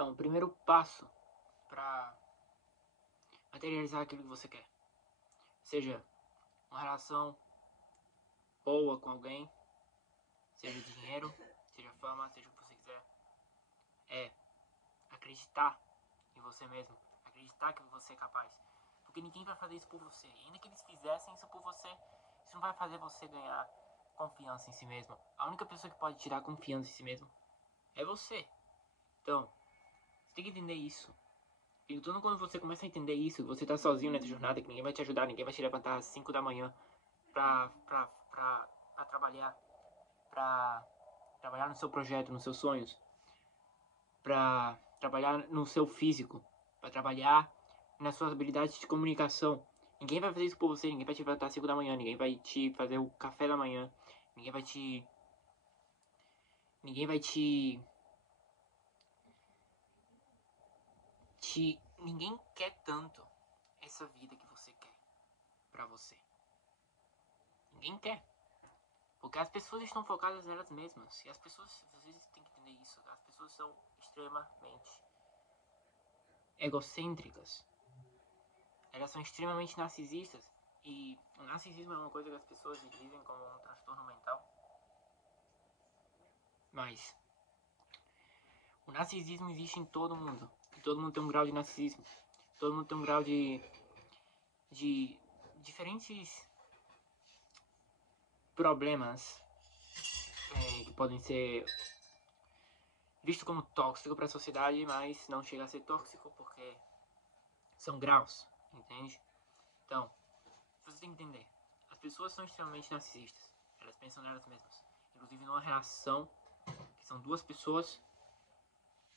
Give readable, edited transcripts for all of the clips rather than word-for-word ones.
Então, o primeiro passo para materializar aquilo que você quer, seja uma relação boa com alguém, seja dinheiro, seja fama, seja o que você quiser, é acreditar em você mesmo, acreditar que você é capaz. Porque ninguém vai fazer isso por você. E ainda que eles fizessem isso por você, isso não vai fazer você ganhar confiança em si mesmo. A única pessoa que pode tirar confiança em si mesmo é você. Então, você tem que entender isso. E então, quando você começa a entender isso, você tá sozinho nessa jornada, que ninguém vai te ajudar, ninguém vai te levantar às 5 da manhã pra trabalhar, pra trabalhar no seu projeto, nos seus sonhos, pra trabalhar no seu físico, pra trabalhar nas suas habilidades de comunicação. Ninguém vai fazer isso por você, ninguém vai te levantar às 5 da manhã, ninguém vai te fazer o café da manhã, ninguém vai te... Ninguém quer tanto essa vida que você quer pra você. Ninguém quer. Porque as pessoas estão focadas nelas mesmas. E as pessoas, vocês têm que entender isso. As pessoas são extremamente egocêntricas. Elas são extremamente narcisistas. E o narcisismo é uma coisa que as pessoas dizem como um transtorno mental. Mas o narcisismo existe em todo mundo. E todo mundo tem um grau de narcisismo. Todo mundo tem um grau de diferentes problemas que podem ser visto como tóxico para a sociedade, mas não chega a ser tóxico porque são graus, entende? Então, você tem que entender, as pessoas são extremamente narcisistas, elas pensam nelas mesmas, inclusive numa relação que são duas pessoas,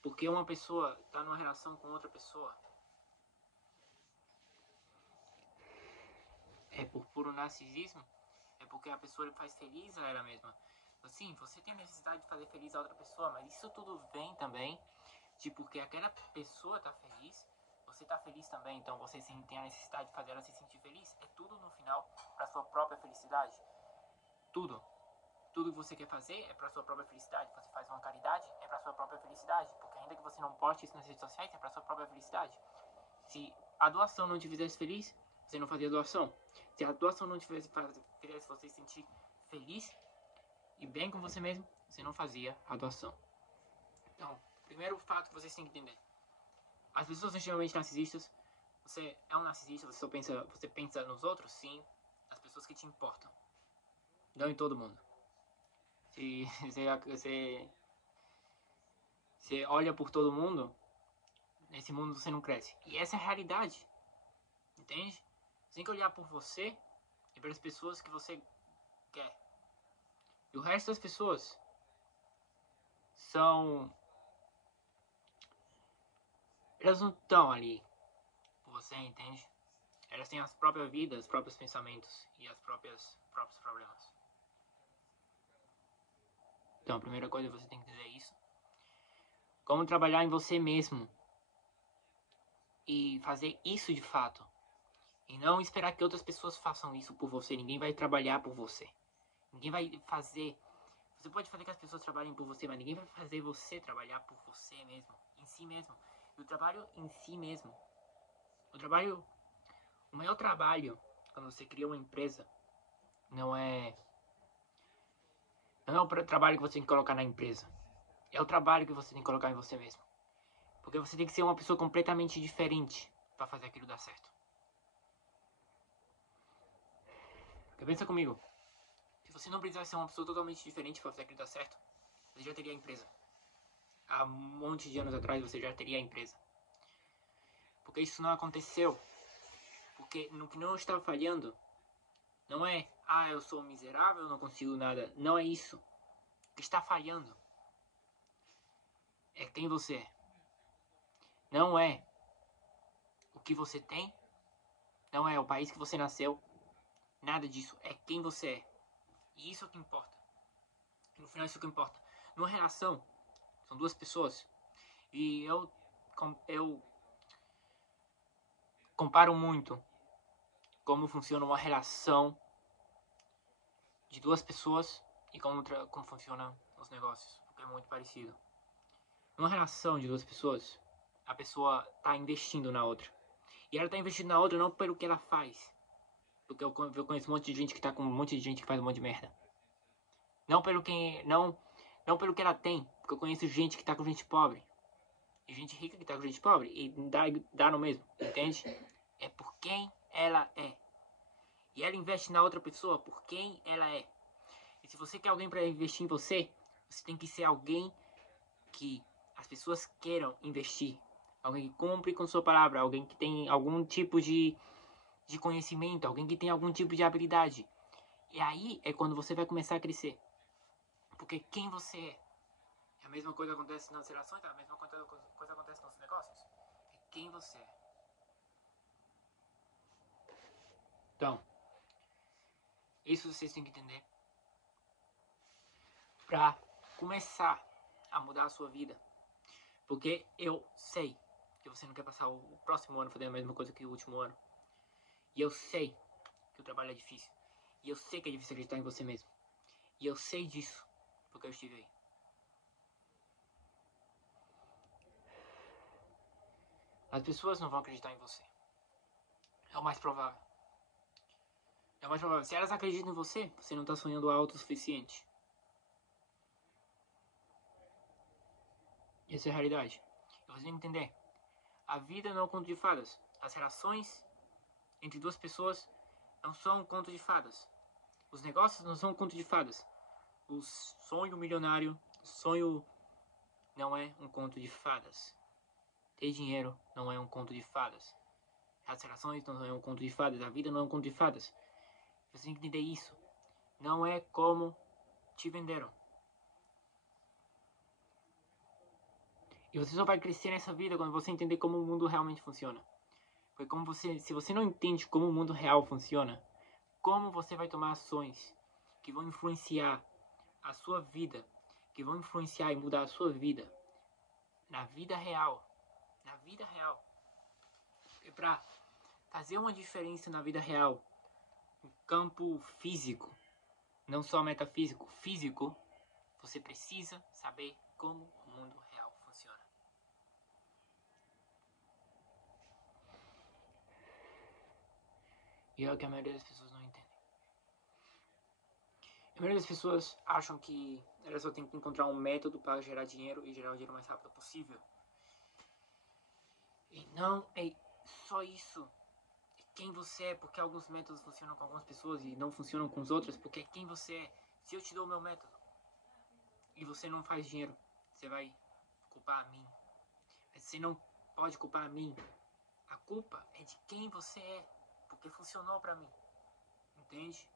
porque uma pessoa está numa relação com outra pessoa, é por puro narcisismo, é porque a pessoa faz feliz a ela mesma. Assim, você tem necessidade de fazer feliz a outra pessoa, mas isso tudo vem também de porque aquela pessoa tá feliz, você tá feliz também, então você tem a necessidade de fazer ela se sentir feliz. É tudo no final para sua própria felicidade. Tudo. Tudo que você quer fazer é para sua própria felicidade. Você faz uma caridade, é para sua própria felicidade, porque ainda que você não poste isso nas redes sociais, é para sua própria felicidade. Se a doação não te fizesse feliz, você não fazia doação. Se a doação não te fizesse você se sentir feliz e bem com você mesmo, você não fazia a doação. Então, primeiro fato que vocês têm que entender: as pessoas são extremamente narcisistas. Você é um narcisista, você pensa nos outros, sim, as pessoas que te importam, não em todo mundo. Se você olha por todo mundo, nesse mundo você não cresce. E essa é a realidade, entende? Você tem que olhar por você e pelas pessoas que você quer. E o resto das pessoas são... elas não estão ali por você, entende? Elas têm as próprias vidas, os próprios pensamentos e os próprios problemas. Então, a primeira coisa que você tem que entender é isso. Como trabalhar em você mesmo. E fazer isso de fato. E não esperar que outras pessoas façam isso por você. Ninguém vai trabalhar por você. Ninguém vai fazer... Você pode fazer que as pessoas trabalhem por você, mas ninguém vai fazer você trabalhar por você mesmo. Em si mesmo. E o trabalho em si mesmo. O maior trabalho, quando você cria uma empresa, não é o trabalho que você tem que colocar na empresa. É o trabalho que você tem que colocar em você mesmo. Porque você tem que ser uma pessoa completamente diferente para fazer aquilo dar certo. Porque pensa comigo. Se você não precisasse ser uma pessoa totalmente diferente para fazer aquilo dar certo, você já teria a empresa. Há um monte de anos atrás você já teria a empresa. Porque isso não aconteceu. Porque no que não estava falhando, não é, eu sou miserável, não consigo nada. Não é isso. O que está falhando é quem você é. Não é o que você tem. Não é o país que você nasceu. Nada disso. É quem você é. E isso é o que importa. No final, isso é o que importa. Numa relação, são duas pessoas. E eu comparo muito como funciona uma relação de duas pessoas e como funcionam os negócios. Porque é muito parecido. Numa relação de duas pessoas, a pessoa tá investindo na outra. E ela tá investindo na outra não pelo que ela faz. Porque eu conheço um monte de gente que tá com um monte de gente que faz um monte de merda. Não pelo que ela tem. Porque eu conheço gente que tá com gente pobre. E gente rica que tá com gente pobre. E dá no mesmo. Entende? É por quem ela é. E ela investe na outra pessoa por quem ela é. E se você quer alguém para investir em você, você tem que ser alguém que as pessoas queiram investir. Alguém que cumpre com sua palavra. Alguém que tem algum tipo de conhecimento. Alguém que tem algum tipo de habilidade. E aí é quando você vai começar a crescer. Porque quem você é. A mesma coisa acontece nas relações, a mesma coisa acontece nos negócios. É quem você é. Então, isso vocês têm que entender. Pra começar a mudar a sua vida. Porque eu sei que você não quer passar o próximo ano fazendo a mesma coisa que o último ano. E eu sei que o trabalho é difícil. E eu sei que é difícil acreditar em você mesmo. E eu sei disso, porque eu estive aí. As pessoas não vão acreditar em você. É o mais provável. É o mais provável. Se elas acreditam em você, você não está sonhando alto o suficiente. Essa é a realidade. Você tem que entender. A vida não é um conto de fadas. As relações entre duas pessoas não são um conto de fadas. Os negócios não são um conto de fadas. O sonho milionário, o sonho não é um conto de fadas. Ter dinheiro não é um conto de fadas. As relações não é um conto de fadas. A vida não é um conto de fadas. Você tem que entender isso. Não é como te venderam. E você só vai crescer nessa vida quando você entender como o mundo realmente funciona. Porque se você não entende como o mundo real funciona, como você vai tomar ações que vão influenciar a sua vida, que vão influenciar e mudar a sua vida na vida real. Na vida real. E para fazer uma diferença na vida real, no campo físico, não só metafísico, físico, você precisa saber como o mundo real funciona. E é o que a maioria das pessoas não entende. A maioria das pessoas acham que elas só tem que encontrar um método para gerar dinheiro e gerar o dinheiro o mais rápido possível. E não é só isso. É quem você é, porque alguns métodos funcionam com algumas pessoas e não funcionam com as outras, porque é quem você é. Se eu te dou o meu método e você não faz dinheiro, você vai culpar a mim. Mas você não pode culpar a mim. A culpa é de quem você é, porque funcionou pra mim. Entende?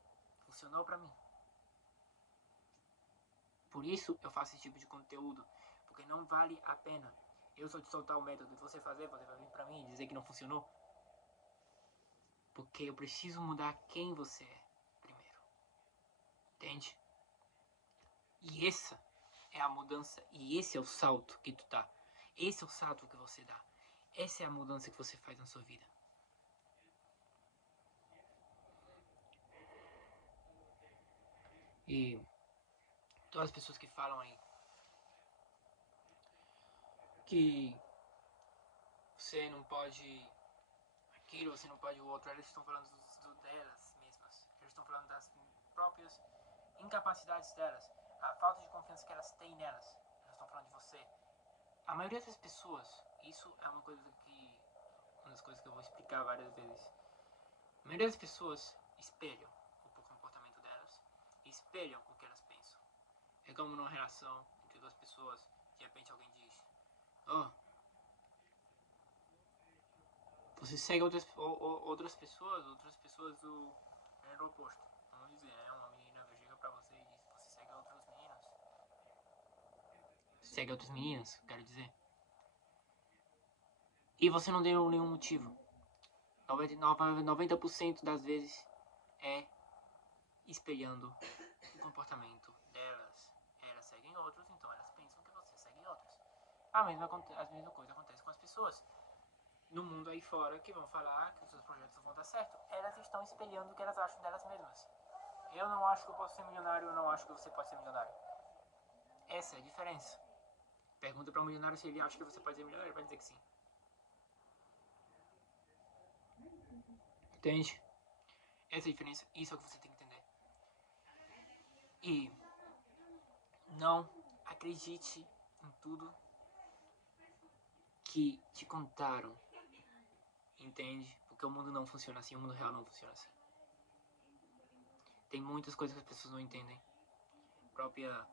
Funcionou pra mim. Por isso eu faço esse tipo de conteúdo, porque não vale a pena eu só te soltar o método e você vai vir pra mim e dizer que não funcionou. Porque eu preciso mudar quem você é primeiro. Entende? E essa é a mudança, e esse é o salto que tu dá. Esse é o salto que você dá. Essa é a mudança que você faz na sua vida. E todas as pessoas que falam aí que você não pode aquilo, você não pode o outro, elas estão falando delas mesmas. Elas estão falando das próprias incapacidades delas, a falta de confiança que elas têm nelas. Elas estão falando de você. A maioria das pessoas, isso é uma das coisas que eu vou explicar várias vezes. A maioria das pessoas espelham o comportamento delas e espelham o que elas pensam. É como numa relação entre duas pessoas, de repente alguém diz: "Oh, você segue outras pessoas do gênero oposto." Vamos dizer, uma menina chega pra você e diz: "Você segue outros meninos." Segue outras meninas, quero dizer. E você não deu nenhum motivo. 90% das vezes é espelhando o comportamento delas. Elas seguem outros, então elas pensam que você segue outros. A mesma coisa acontece com as pessoas no mundo aí fora que vão falar que os seus projetos não vão dar certo. Elas estão espelhando o que elas acham delas mesmas. Eu não acho que eu posso ser milionário, eu não acho que você pode ser milionário. Essa é a diferença. Pergunta para um milionário se ele acha que você pode ser milionário, ele vai dizer que sim. Entende? Essa é a diferença. Isso é o que você tem que entender. E não acredite em tudo que te contaram. Entende? Porque o mundo não funciona assim, o mundo real não funciona assim. Tem muitas coisas que as pessoas não entendem. A própria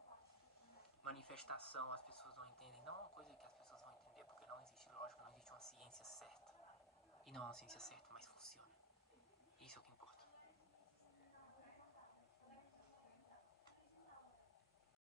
manifestação as pessoas não entendem. Não é uma coisa que as pessoas vão entender, porque não existe, lógico, não existe uma ciência certa. E não é uma ciência certa.